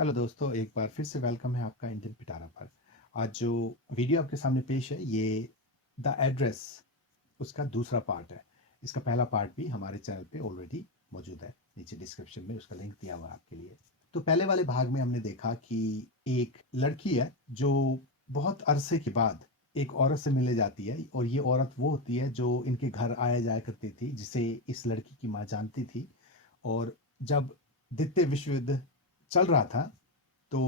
Hello दोस्तों, एक बार फिर से वेलकम है आपका इंडियन पिटारा पर। आज जो वीडियो आपके सामने पेश है ये द एड्रेस उसका दूसरा पार्ट है। इसका पहला पार्ट भी हमारे चैनल पे ऑलरेडी मौजूद है, नीचे डिस्क्रिप्शन में उसका लिंक दिया हुआ है आपके लिए। तो पहले वाले भाग में हमने देखा कि एक लड़की है जो बहुत अरसे के बाद एक औरत से मिलने जाती है, और ये औरत वो होती है जो इनके घर आया जाया करती थी, जिसे इस लड़की की माँ जानती थी। और जब द्वितीय विश्व युद्ध चल रहा था तो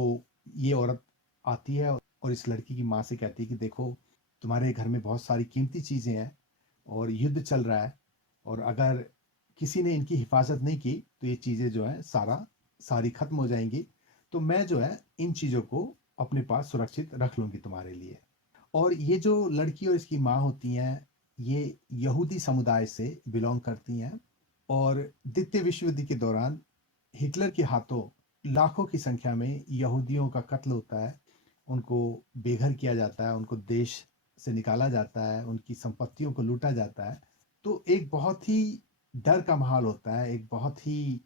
ये औरत आती है और इस लड़की की माँ से कहती है कि देखो, तुम्हारे घर में बहुत सारी कीमती चीज़ें हैं और युद्ध चल रहा है, और अगर किसी ने इनकी हिफाजत नहीं की तो ये चीज़ें जो है सारी ख़त्म हो जाएंगी। तो मैं जो है इन चीज़ों को अपने पास सुरक्षित रख लूँगी तुम्हारे लिए। और ये जो लड़की और इसकी माँ होती हैं, ये यहूदी समुदाय से बिलोंग करती हैं। और द्वितीय विश्व युद्ध के दौरान हिटलर के हाथों लाखों की संख्या में यहूदियों का कत्ल होता है, उनको बेघर किया जाता है, उनको देश से निकाला जाता है, उनकी संपत्तियों को लूटा जाता है। तो एक बहुत ही डर का माहौल होता है, एक बहुत ही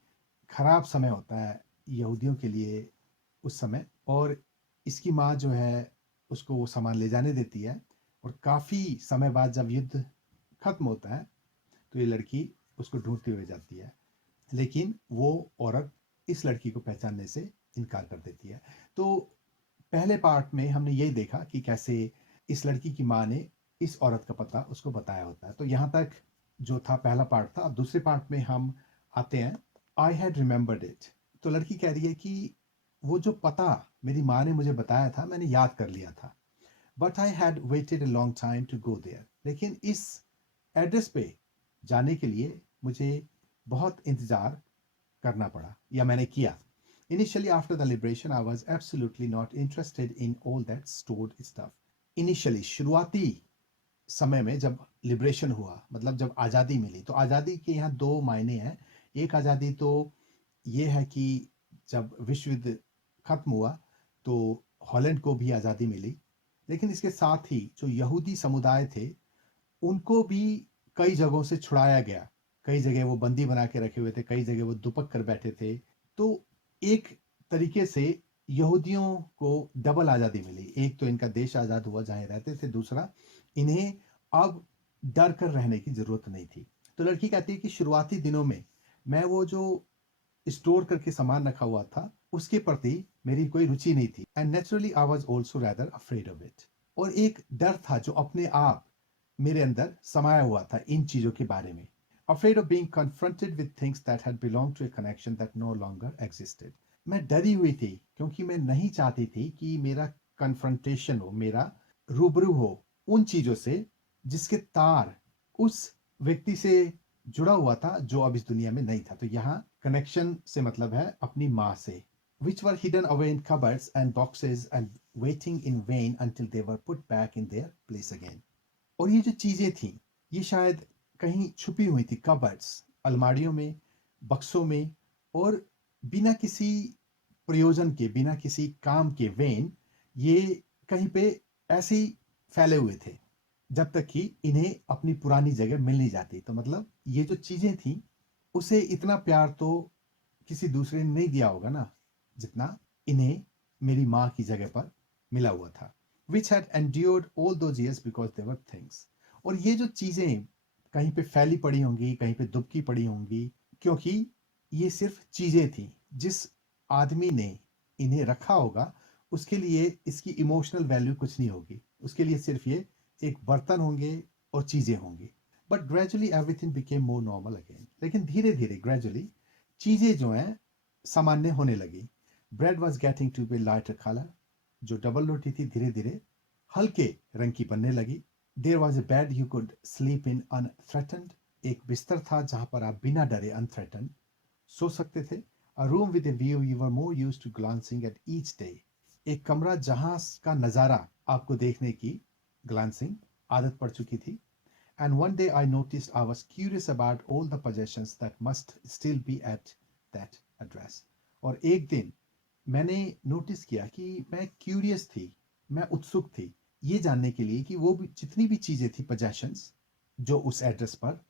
खराब समय होता है यहूदियों के लिए उस समय। और इसकी माँ जो है उसको वो सामान ले जाने देती है, और काफ़ी समय बाद जब युद्ध खत्म होता है तो ये लड़की उसको ढूंढती हुई जाती है, लेकिन वो औरत इस लड़की को पहचानने से इनकार कर देती है। तो पहले पार्ट में हमने यही देखा कि कैसे इस लड़की की माँ ने इस औरत का पता उसको बताया होता है। तो यहाँ तक जो था पहला पार्ट था। अब दूसरे पार्ट में हम आते हैं, आई हैड रिमेंबर्ड इट। तो लड़की कह रही है कि वो जो पता मेरी माँ ने मुझे बताया था मैंने याद कर लिया था, but I had waited a long time to go there. लेकिन इस एड्रेस पे जाने के लिए मुझे बहुत इंतज़ार करना पड़ा या मैंने किया। Initially, after the liberation, I was absolutely not interested in all that stored stuff. Initially, शुरुआती समय में जब लिबरेशन हुआ, मतलब जब आज़ादी मिली, तो आज़ादी के यहाँ दो मायने हैं। एक आज़ादी तो ये है कि जब विश्व युद्ध खत्म हुआ तो हॉलैंड को भी आज़ादी मिली, लेकिन इसके साथ ही जो यहूदी समुदाय थे उनको भी कई जगहों से छुड़ाया गया। कई जगह वो बंदी बना के रखे हुए थे, कई जगह वो दुपक कर बैठे थे। तो एक तरीके से यहूदियों को डबल आज़ादी मिली। एक तो इनका देश आज़ाद हुआ जहाँ रहते थे, दूसरा इन्हें अब डर कर रहने की ज़रूरत नहीं थी। तो लड़की कहती है कि शुरुआती दिनों में मैं वो जो स्टोर करके सामान रखा हुआ था उसके प्रति मेरी कोई रुचि नहीं थी, and naturally I was also rather afraid of it. और एक डर था जो अपने आप मेरे अंदर समाया हुआ था इन चीज़ों के बारे में। Afraid of being confronted with things that had belong to a connection that no longer existed. मैं डरी हुई थी क्योंकि मैं नहीं चाहती थी कि मेरा कन्फ्रंटेशन हो, मेरा रूबरू हो उन चीज़ों से जिसके तार उस व्यक्ति से जुड़ा हुआ था जो अब इस दुनिया में नहीं था। तो यहाँ कनेक्शन से मतलब है अपनी माँ से। which were hidden away in cupboards and boxes and waiting in vain until they were put back in their place again. और ये जो चीज़ें थी ये शायद कहीं छुपी हुई थी, कबर्ड्स, अलमारियों में, बक्सों में, और बिना किसी प्रयोजन के, बिना किसी काम के वेन ये कहीं पे ऐसे ही फैले हुए थे जब तक कि इन्हें अपनी पुरानी जगह मिल नहीं जाती। तो मतलब ये जो चीज़ें थी उसे इतना प्यार तो किसी दूसरे ने नहीं दिया होगा ना जितना इन्हें मेरी माँ की जगह पर मिला हुआ था। which had endured all those years because they were things. और ये जो चीज़ें कहीं पे फैली पड़ी होंगी, कहीं पे दुबकी पड़ी होंगी, क्योंकि ये सिर्फ चीज़ें थी। जिस आदमी ने इन्हें रखा होगा उसके लिए इसकी इमोशनल वैल्यू कुछ नहीं होगी, उसके लिए सिर्फ ये एक बर्तन होंगे और चीज़ें होंगी। But gradually everything became more normal again. लेकिन धीरे धीरे ग्रेजुअली चीज़ें जो हैं सामान्य होने लगी। Bread was getting to be lighter colour. जो डबल रोटी थी धीरे धीरे हल्के रंग की बनने लगी। There was a bed you could sleep in unthreatened. एक बिस्तर था जहां पर आप बिना डरे अनथ्रेटन सो सकते थे। A room with a view you were more used to glancing at each day. एक कमरा जहां का नज़ारा आपको देखने की ग्लांसिंग आदत पड़ चुकी थी। And one day I noticed I was curious about all the possessions that must still be at that address. और एक दिन मैंने नोटिस किया कि मैं क्यूरियस थी, मैं उत्सुक थी ये जानने के लिए कि वो भी जितनी भी चीज़ें थी, possessions, जो उस एड्रेस पर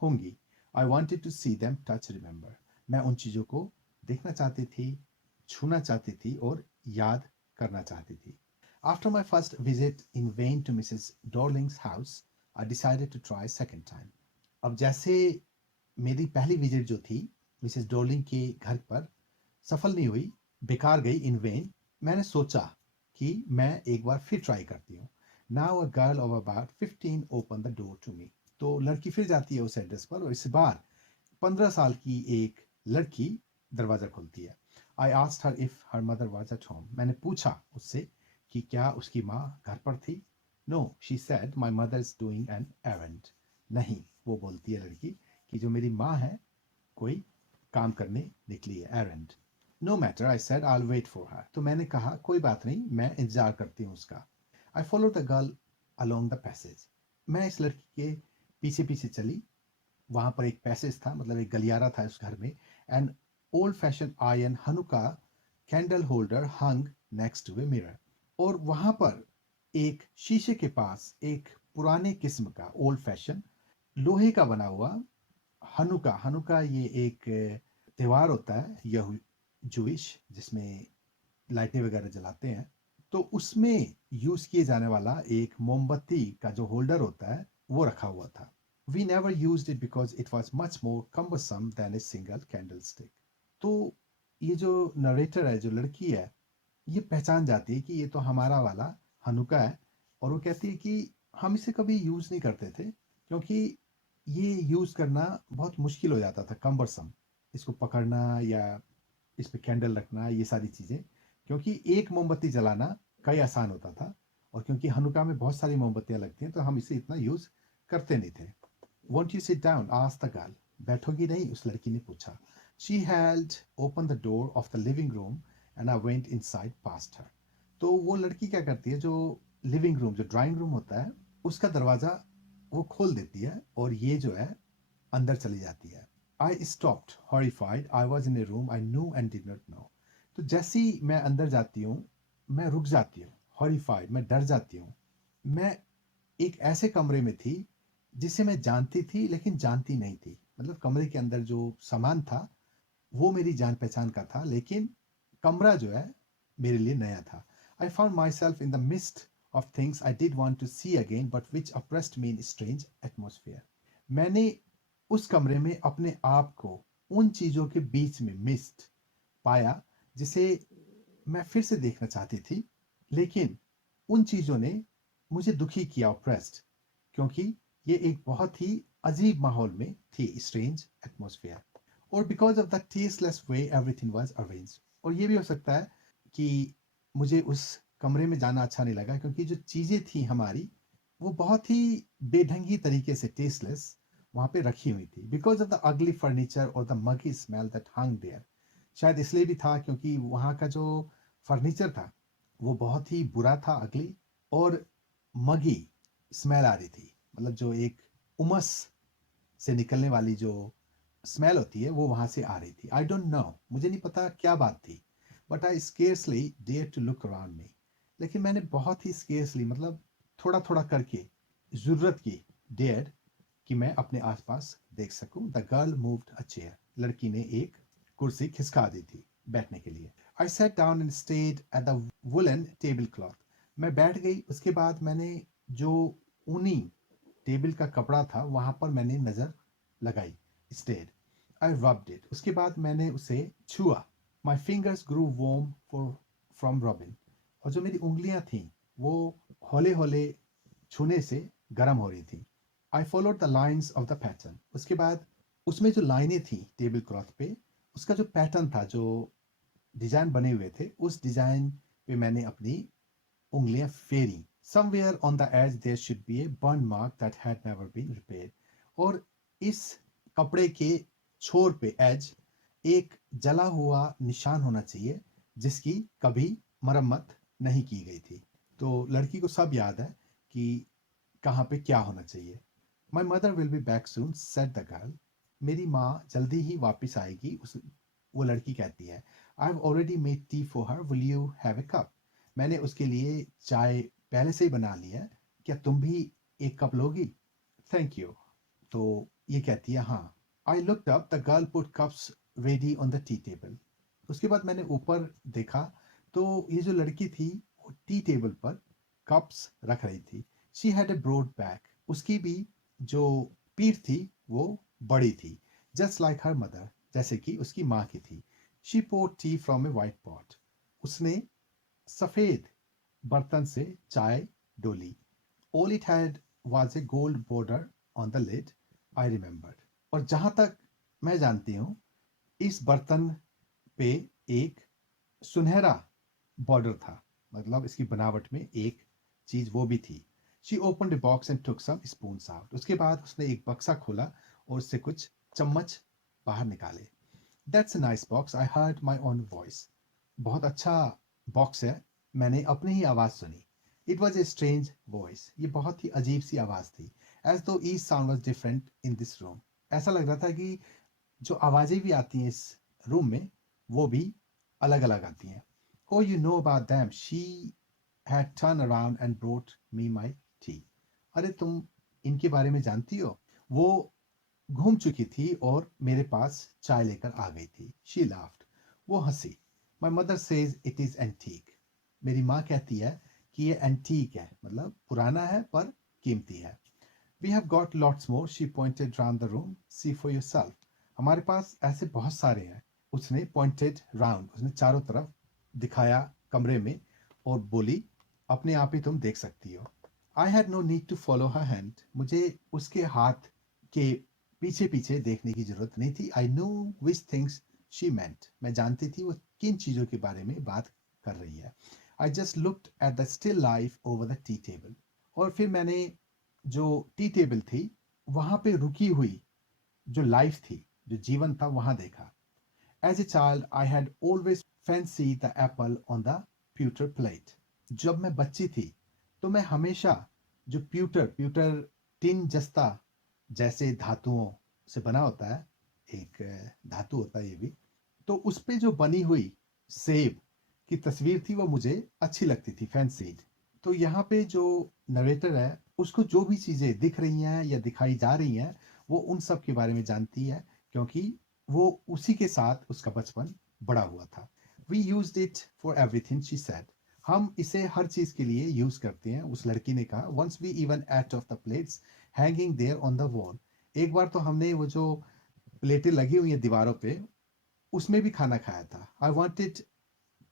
होंगी। I wanted to see them, touch, remember. मैं उन चीज़ों को देखना चाहती थी, छूना चाहती थी और याद करना चाहती थी. After my first visit in vain to Mrs. Dorling's house, I decided to try second time. अब जैसे मेरी पहली विजिट जो थी मिसेस डोर्लिंग के घर पर सफल नहीं हुई, बेकार गई, इन वेन, मैंने सोचा कि मैं एक बार फिर ट्राई करती हूँ. Now a girl of about 15 open the door to me. तो लड़की फिर जाती है उस एड्रेस पर और इस बार 15 साल की एक लड़की दरवाज़ा खोलती है. I asked her if her mother was at home. मैंने पूछा उससे कि क्या उसकी माँ घर पर थी. No, she said my mother is doing an errand. नहीं, वो बोलती है लड़की कि जो मेरी माँ है कोई काम करने निकली है, errand. No matter, I said, I will wait for her. तो मैंने कहा कोई बात नहीं, मैं इंतजार करती हूँ उसका. I follow the girl along the passage. मैं इस लड़की के पीछे पीछे चली. वहां पर एक पैसेज था, मतलब एक गलियारा था उस घर में. And old fashion iron Hanukkah candle holder hung next to a mirror. और वहां पर एक शीशे के पास एक पुराने किस्म का ओल्ड फैशन लोहे का बना हुआ हनुका. हनुका ये एक त्योहार होता है यहू जूइश, जिसमें लाइटें वगैरह जलाते हैं. तो उसमें यूज किए जाने वाला एक मोमबत्ती का जो होल्डर होता है वो रखा हुआ था. We never used it because it was much more cumbersome than a single candle stick. तो ये जो नरेटर है, जो लड़की है, ये पहचान जाती है कि ये तो हमारा वाला हनुका है. और वो कहती है कि हम इसे कभी यूज नहीं करते थे क्योंकि ये यूज करना बहुत मुश्किल हो जाता था, कम्बरसम. इसको पकड़ना या इस पे कैंडल रखना, ये सारी चीजें, क्योंकि एक मोमबत्ती जलाना कई आसान होता था. और क्योंकि हनुका में बहुत सारी मोमबत्तियां लगती हैं तो हम इसे इतना यूज करते नहीं थे. Won't you sit down, asked the girl. बैठोगी नहीं, उस लड़की ने पूछा. She had open the door of the living room and I went inside past her. तो वो लड़की क्या करती है, जो लिविंग रूम, जो ड्राइंग रूम होता है, उसका दरवाजा वो खोल देती है और ये जो है अंदर चली जाती है. I stopped horrified. I was in A room I knew and did not know. तो जैसे ही मैं अंदर जाती हूँ मैं रुक जाती हूँ. हॉरिफाइड, मैं डर जाती हूँ. मैं एक ऐसे कमरे में थी जिसे मैं जानती थी लेकिन जानती नहीं थी. मतलब कमरे के अंदर जो सामान था वो मेरी जान पहचान का था, लेकिन कमरा जो है मेरे लिए नया था. I found my self in the mist of things I did want to see again but which oppressed me in strange atmosphere. मैंने उस कमरे में अपने आप को उन चीजों के बीच में मिस्ट पाया जिसे मैं फिर से देखना चाहती थी, लेकिन उन चीजों ने मुझे दुखी किया, ऑप्रेस्ड, क्योंकि ये एक बहुत ही अजीब माहौल में थी, स्ट्रेंज एटमोसफियर. और because of the tasteless way everything was arranged. और ये भी हो सकता है कि मुझे उस कमरे में जाना अच्छा नहीं लगा क्योंकि जो चीजें थी हमारी वो बहुत ही बेढंगी तरीके से, टेस्टलेस, वहां पे रखी हुई थी. Because of the ugly furniture और the muggy smell that hung there. शायद इसलिए भी था क्योंकि वहाँ का जो फर्नीचर था वो बहुत ही बुरा था, अगली, और मगी स्मेल आ रही थी. मतलब जो एक उमस से निकलने वाली जो स्मेल होती है वो वहां से आ रही थी. आई डोंट नो, मुझे नहीं पता क्या बात थी, but I scarcely dare to look around me. लेकिन मैंने बहुत ही स्केर्सली, मतलब थोड़ा थोड़ा करके जरूरत की, डेयर, कि मैं अपने आसपास देख सकूं. The girl moved a chair. लड़की ने एक कुर्सी खिसका दी थी बैठने के लिए. I sat down and stared at the woollen table cloth. मैं बैठ गई. उसके बाद मैंने जो ऊनी टेबल का कपड़ा था वहां पर मैंने नजर लगाई. स्टेड. I rubbed it. उसके बाद मैंने उसे छुआ. My fingers grew warm for from rubbing. और जो मेरी उंगलियां थी वो हौले हौले छूने से गर्म हो रही थी. I followed the lines of the pattern. उसके बाद उसमें जो लाइनें थी टेबल क्लॉथ पे, उसका जो पैटर्न था, जो डिजाइन बने हुए थे, उस डिजाइन पे मैंने अपनी उंगलियां फेरी. Somewhere on the edge there should be a burn mark that had never been repaired. और इस कपड़े के छोर पे, एज, एक जला हुआ निशान होना चाहिए जिसकी कभी मरम्मत नहीं की गई थी. तो लड़की को सब याद है कि कहाँ पे क्या होना चाहिए. My mother will be back soon, said the girl. मेरी माँ जल्दी ही वापस आएगी, उस वो लड़की कहती है. I have already made tea for her, will you have a cup. मैंने उसके लिए चाय पहले से ही बना ली है, क्या तुम भी एक कप लोगी? Thank you. तो ये कहती है हाँ. I looked up. The girl put cups ready on the tea table. उसके बाद मैंने ऊपर देखा तो ये जो लड़की थी वो टी टेबल पर कप्स रख रही थी। She had a broad back, उसकी भी जो पीठ थी वो बड़ी थी, जस्ट लाइक हर मदर, जैसे कि उसकी माँ की थी। She poured tea from a white pot, उसने सफेद बर्तन से चाय डोली। All it had was a gold border on the lid, I remembered. और जहां तक मैं जानती हूँ इस बर्तन पे एक सुनहरा बॉर्डर था, मतलब इसकी बनावट में एक चीज वो भी थी। She open the box and took some spoons out, उसके बाद उसने एक बक्सा खोला और उससे कुछ चम्मच बाहर निकाले। That's a nice box, I heard my own voice, बहुत अच्छा बॉक्स है, मैंने अपनी ही आवाज सुनी। It was a strange voice, ये बहुत ही अजीब सी आवाज थी। एज दो each sound was different in this room, ऐसा लग रहा था कि जो आवाजें भी आती हैं इस रूम में वो भी अलग अलग आती हैं। Oh, you know about them. She had turned around and brought me my tea. अरे तुम इनके बारे में जानती हो? वो घूम चुकी थी और मेरे पास चाय लेकर आ गई थी। She laughed. वो हंसी। My mother says it is antique. मेरी माँ कहती है कि ये एंटीक है, मतलब पुराना है पर कीमती है। We have got lots more. She pointed round the room. See for yourself. हमारे पास ऐसे बहुत सारे हैं। उसने pointed round, उसने चारों तरफ दिखाया कमरे में और बोली, अपने आप ही तुम देख सकती हो। I had no need to follow her hand. मुझे उसके हाथ के पीछे पीछे देखने की जरूरत नहीं थी। I knew which things she meant. मैं जानती थी वो किन चीजों के बारे में बात कर रही है। I just looked at the still life over the tea table. और फिर मैंने जो टी टेबल थी वहां पे रुकी हुई जो लाइफ थी, जो जीवन था, वहां देखा। As a child I had always fancy the apple on the pewter plate. जब मैं बच्ची थी तो मैं हमेशा जो प्यूटर प्यूटर टिन जस्ता जैसे धातुओं से बना होता है, एक धातु होता है ये भी, तो उस पे जो बनी हुई सेब की तस्वीर थी वो मुझे अच्छी लगती थी, फैंसीड। तो यहाँ पे जो नरेटर है उसको जो भी चीजें दिख रही हैं या दिखाई जा रही हैं वो उन सब के बारे में जानती है, क्योंकि वो उसी के साथ उसका बचपन बड़ा हुआ था। We use it for everything she said, हम इसे हर चीज के लिए यूज करते हैं, उस लड़की ने कहा। Once we even ate off the plates hanging there on the wall, एक बार तो हमने वो जो प्लेटें लगी हुई हैं दीवारों पे उसमें भी खाना खाया था। I wanted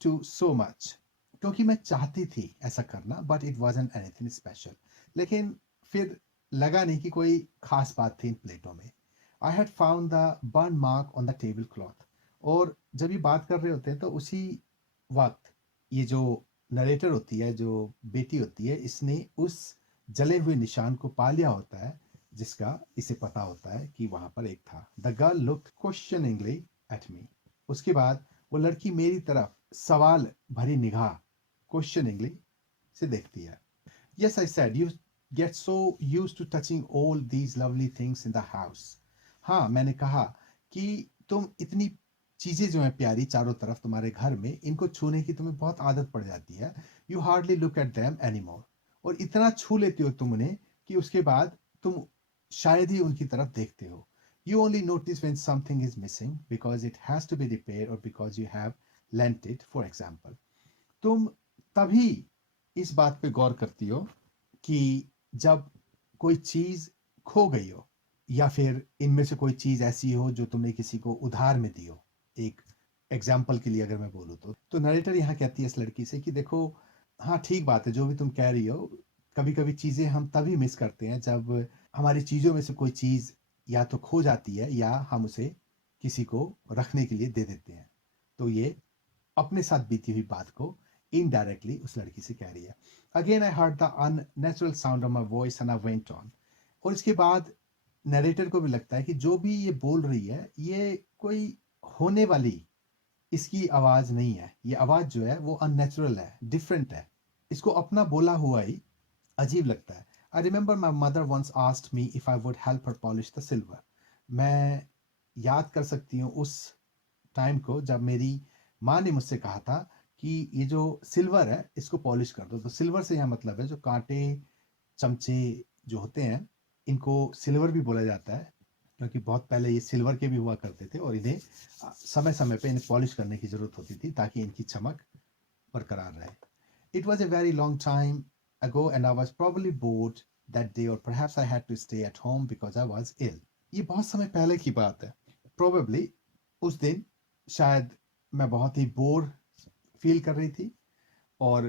to so much, क्योंकि मैं चाहती थी ऐसा करना, but it wasn't anything special. लेकिन फिर लगा नहीं कि कोई खास बात थी इन प्लेटों में। I had found the burn mark on the table cloth, और जब ये बात कर रहे होते हैं तो उसी वक्त ये जो नरेटर होती है, जो बेटी होती है, इसने उस जले हुए निशान को पा लिया होता है जिसका इसे पता होता है कि वहां पर एक था। The girl looked questioningly at me, उसके बाद वो लड़की मेरी तरफ सवाल भरी निगाह, क्वेश्चनिंगली, से देखती है। Yes I said, you get so used to touching all these lovely things in the house. हाँ, मैंने कहा कि तुम इतनी चीजें जो हैं प्यारी चारों तरफ तुम्हारे घर में, इनको छूने की तुम्हें बहुत आदत पड़ जाती है। You hardly look at them anymore, और इतना छू लेते हो तुम उन्हें कि उसके बाद तुम शायद ही उनकी तरफ देखते हो। You only notice when something is missing because it has to be repaired or because you have lent it, for example. तुम तभी इस बात पे गौर करती हो कि जब कोई चीज खो गई हो, या फिर इनमें से कोई चीज ऐसी हो जो तुमने किसी को उधार में दी हो। एक एग्जाम्पल के लिए अगर मैं बोलूँ तो नरेटर यहाँ कहती है इस लड़की से कि देखो, हाँ ठीक बात है जो भी तुम कह रही हो, कभी कभी चीजें हम तभी मिस करते हैं जब हमारी चीजों में से कोई चीज या तो खो जाती है या हम उसे किसी को रखने के लिए दे देते हैं। तो ये अपने साथ बीती हुई बात को इनडायरेक्टली उस लड़की से कह रही है। Again I heard the unnatural sound of my voice and I went on. और इसके बाद नरेटर को भी लगता है कि जो भी ये बोल रही है ये कोई होने वाली इसकी आवाज नहीं है, ये आवाज जो है वो अननेचुरल है, डिफरेंट है, इसको अपना बोला हुआ ही अजीब लगता है। I remember my mother once asked me if I would help her polish the silver. मैं याद कर सकती हूँ उस टाइम को जब मेरी माँ ने मुझसे कहा था कि ये जो सिल्वर है इसको पॉलिश कर दो। तो सिल्वर से यहाँ मतलब है जो कांटे चमचे जो होते हैं, इनको सिल्वर भी बोला जाता है। क्योंकि बहुत पहले ये सिल्वर के भी हुआ करते थे और इन्हें समय समय पे इन्हें पॉलिश करने की ज़रूरत होती थी ताकि इनकी चमक बरकरार रहे. It was a very long time ago and I was probably bored that day or perhaps I had to stay at home because I was ill. ये बहुत समय पहले की बात है. Probably उस दिन शायद मैं बहुत ही बोर फील कर रही थी और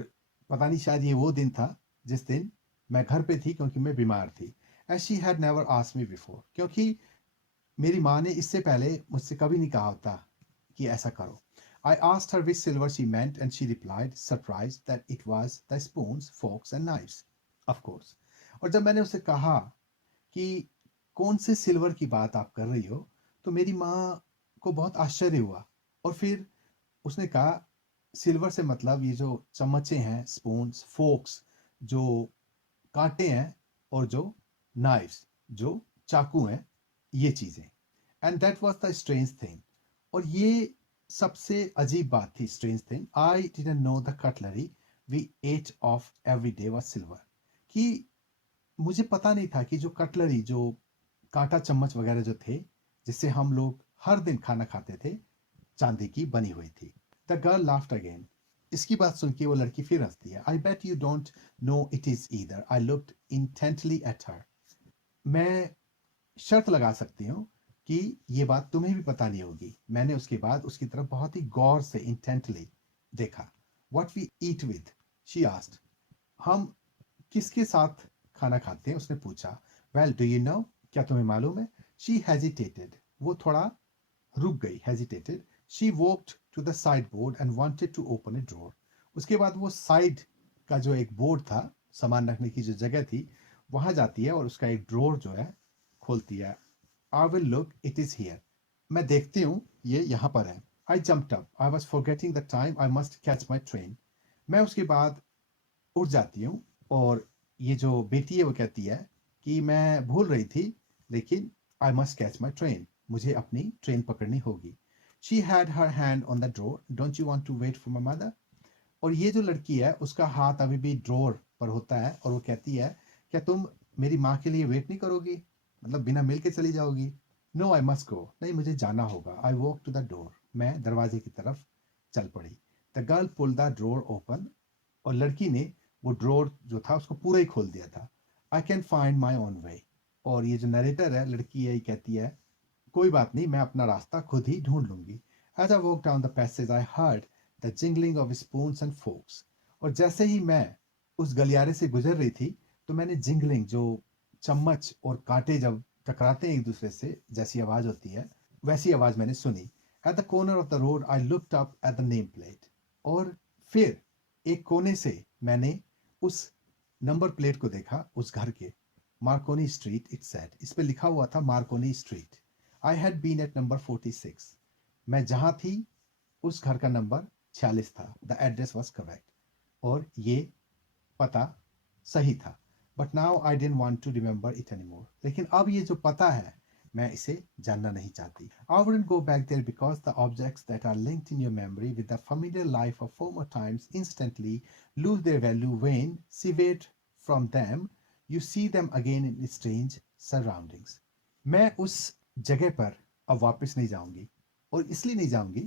पता नहीं शायद ये वो दिन था जिस दिन मैं घर पे थी क्योंकि मैं बीमार थी. As she had never asked me before. क्योंकि मेरी माँ ने इससे पहले मुझसे कभी नहीं कहा होता कि ऐसा करो. I asked her which silver she meant and she replied, surprised, that it was the spoons, forks and knives. Of course. और जब मैंने उसे कहा कि कौन से सिल्वर की बात आप कर रही हो, तो मेरी माँ को बहुत आश्चर्य हुआ और फिर उसने कहा सिल्वर से मतलब ये जो चम्मचें हैं, स्पून्स, फोक्स जो कांटे हैं और जो नाइफ्स जो चाकू हैं, ये चीजें. And that was the strange thing. और ये सबसे अजीब बात थी. Strange thing, I didn't know the cutlery we ate off every day was silver. कि मुझे पता नहीं था कि जो कटलरी, जो कांटा चम्मच वगैरह जो थे जिससे हम लोग हर दिन खाना खाते थे, चांदी की बनी हुई थी. The girl laughed again. इसकी बात सुन के वो लड़की फिर हंसती है. I bet you don't know it is either. I looked intently at her. मैं शर्त लगा सकती हूँ कि ये बात तुम्हें भी पता नहीं होगी. मैंने उसके बाद उसकी तरफ बहुत ही गौर से इंटेंटली देखा. What we eat with, she asked. हम किसके साथ खाना खाते हैं, उसने पूछा. वेल डू यू नो, क्या तुम्हें मालूम है. She hesitated. वो थोड़ा रुक गई. Hesitated. She walked to the sideboard and wanted to open a drawer. उसके बाद वो साइड का जो एक बोर्ड था, सामान रखने की जो जगह थी, वहां जाती है और उसका एक ड्रॉर जो है खोलती है. I will look, it is here. मैं देखती हूँ, ये यहाँ पर है. आई jumped up. I was forgetting the time. I must catch my train. मैं उसके बाद उठ जाती हूँ और ये जो बेटी है वो कहती है कि मैं भूल रही थी, लेकिन I must catch my train, मुझे अपनी ट्रेन पकड़नी होगी. She had her hand on the drawer. Don't you want to wait for my mother. और ये जो लड़की है उसका हाथ अभी भी ड्रॉर पर होता है और वो कहती है, क्या तुम मेरी माँ के लिए वेट नहीं करोगी, मतलब बिना मिल के चली जाओगी. No I must go. नहीं, मुझे जाना होगा. I walk to the door. मैं दरवाजे की तरफ चल पड़ी. The girl pull the drawer open. और लड़की ने वो ड्रॉर जो था उसको पूरा ही खोल दिया था. I can find my own way. और ये जो नरेटर है, लड़की है, ये कहती है कोई बात नहीं, मैं अपना रास्ता खुद ही ढूंढ लूंगी. As I walk down the passage I heard the jingling of spoons and forks. और जैसे ही मैं उस गलियारे से गुजर रही थी तो मैंने जिंगलिंग, जो चम्मच और कांटे जब टकराते हैं एक दूसरे से जैसी आवाज होती है, वैसी आवाज मैंने सुनी. At the corner of the road I looked up at the name plate. और फिर एक कोने से मैंने उस नंबर प्लेट को देखा, उस घर के. Marconi street it said. इस पे लिखा हुआ था Marconi street. I had been at number 46. मैं जहां थी उस घर का नंबर 46 था. The address was correct. और ये पता सही था. But now I don't want to remember it anymore. लेकिन अब ये जो पता है, मैं इसे जानना नहीं चाहती. I wouldn't go back there because the objects that are linked in your memory with the familiar life of former times instantly lose their value when, severed from them, you see them again in strange surroundings. मैं उस जगह पर अब वापस नहीं जाऊंगी. और इसलिए नहीं जाऊंगी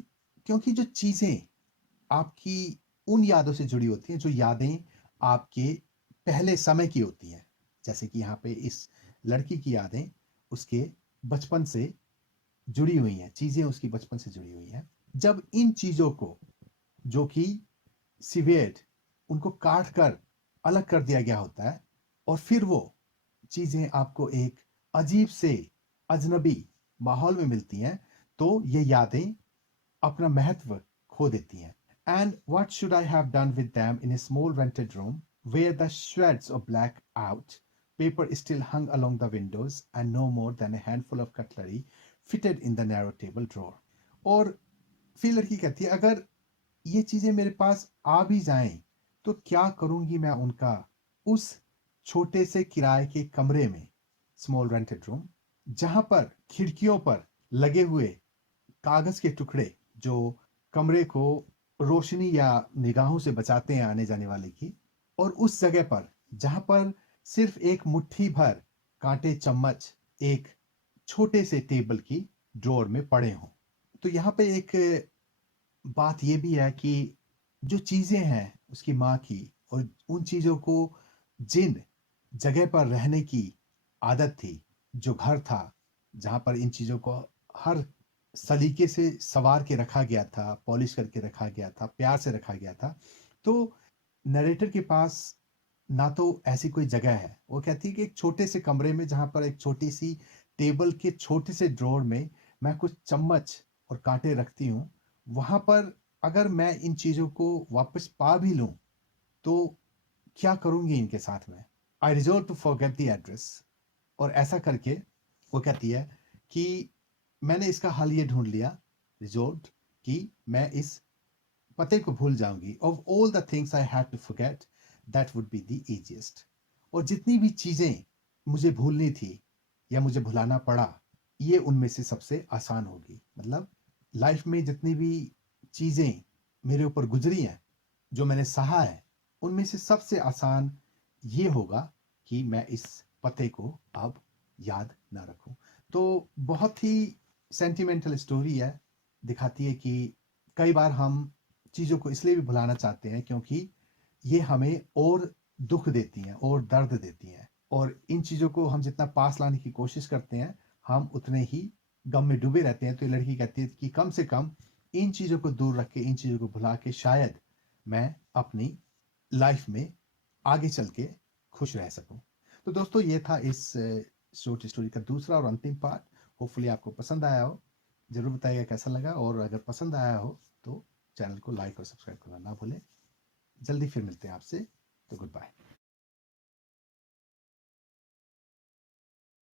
क्योंकि जो चीजें आपकी उन यादों से जुड़ी होती हैं, जो यादें आपके पहले समय की होती हैं, जैसे कि यहाँ पे इस लड़की की यादें उसके बचपन से जुड़ी हुई हैं, चीजें उसकी बचपन से जुड़ी हुई हैं. जब इन चीजों को, जो कि सिवेड, उनको काट कर अलग कर दिया गया होता है और फिर वो चीजें आपको एक अजीब से अजनबी माहौल में मिलती हैं, तो ये यादें अपना महत्व खो देती हैं. And what should I have done with them in a small rented room where the shreds of black out paper still hung along the windows and no more than a handful of cutlery fitted in the narrow table drawer. और फिर लड़की कहती है, अगर ये चीजें मेरे पास आ भी जाएं तो क्या करूंगी मैं उनका उस छोटे से किराए के कमरे में, स्मॉल रेंटेड रूम, जहां पर खिड़कियों पर लगे हुए कागज के टुकड़े जो कमरे को रोशनी या निगाहों से बचाते हैं आने जाने वाले की, और उस जगह पर जहां पर सिर्फ एक मुट्ठी भर कांटे चम्मच, एक छोटे से टेबल की ड्रॉअर में पड़े हों। तो यहाँ पे एक बात ये भी है कि जो चीज़ें हैं उसकी माँ की, और उन चीज़ों को जिन जगह पर रहने की आदत थी, जो घर था, जहाँ पर इन चीज़ों को हर सलीके से सँवार के रखा गया था, पॉलिश करके रखा गया था, प्यार से रखा गया था। तो नरेटर के पास ना तो ऐसी कोई जगह है। वो कहती है कि एक छोटे से कमरे में, जहाँ पर एक छोटी-सी टेबल के छोटे से ड्रॉअर में मैं कुछ चम्मच और काँटे रखती हूँ, वहाँ पर अगर मैं इन चीज़ों को वापस पा भी लूँ, तो क्या करूँगी इनके साथ में? I resolve to forget the address. और ऐसा करके वो कहती है कि मैंने इसका हल ये ढूँढ लिया, रिज़ॉल्व्ड, कि मैं इस पते को भूल जाऊँगी। Of all the things I had to forget, that would be the easiest. और जितनी भी चीज़ें मुझे भूलनी थी या मुझे भुलाना पड़ा, ये उनमें से सबसे आसान होगी। मतलब लाइफ़ में जितनी भी चीज़ें मेरे ऊपर गुज़री हैं, जो मैंने सहा है, उनमें से सबसे आसान ये होगा कि मैं इस पते को अब याद ना रखूँ। तो बहुत ही सेंटिमेंटल स्टोरी है, दिखाती है कि कई बार हम चीज़ों को इसलिए भी भुलाना चाहते हैं क्योंकि ये हमें और दुःख देती हैं और दर्द देती हैं, और इन चीज़ों को हम जितना पास लाने की कोशिश करते हैं, हम उतने ही गम में डूबे रहते हैं। तो ये लड़की कहती है कि कम से कम इन चीज़ों को दूर रख के, इन चीज़ों को भुला के शायद मैं अपनी लाइफ़ में आगे चल के खुश रह सकूँ। तो दोस्तों, ये था इस शॉर्ट स्टोरी का दूसरा और अंतिम पार्ट। होपफुली आपको पसंद आया हो। ज़रूर बताइएगा कैसा लगा, और अगर पसंद आया हो तो चैनल को लाइक और सब्सक्राइब करना ना भूलें। जल्दी फिर मिलते हैं आपसे। तो गुड बाय।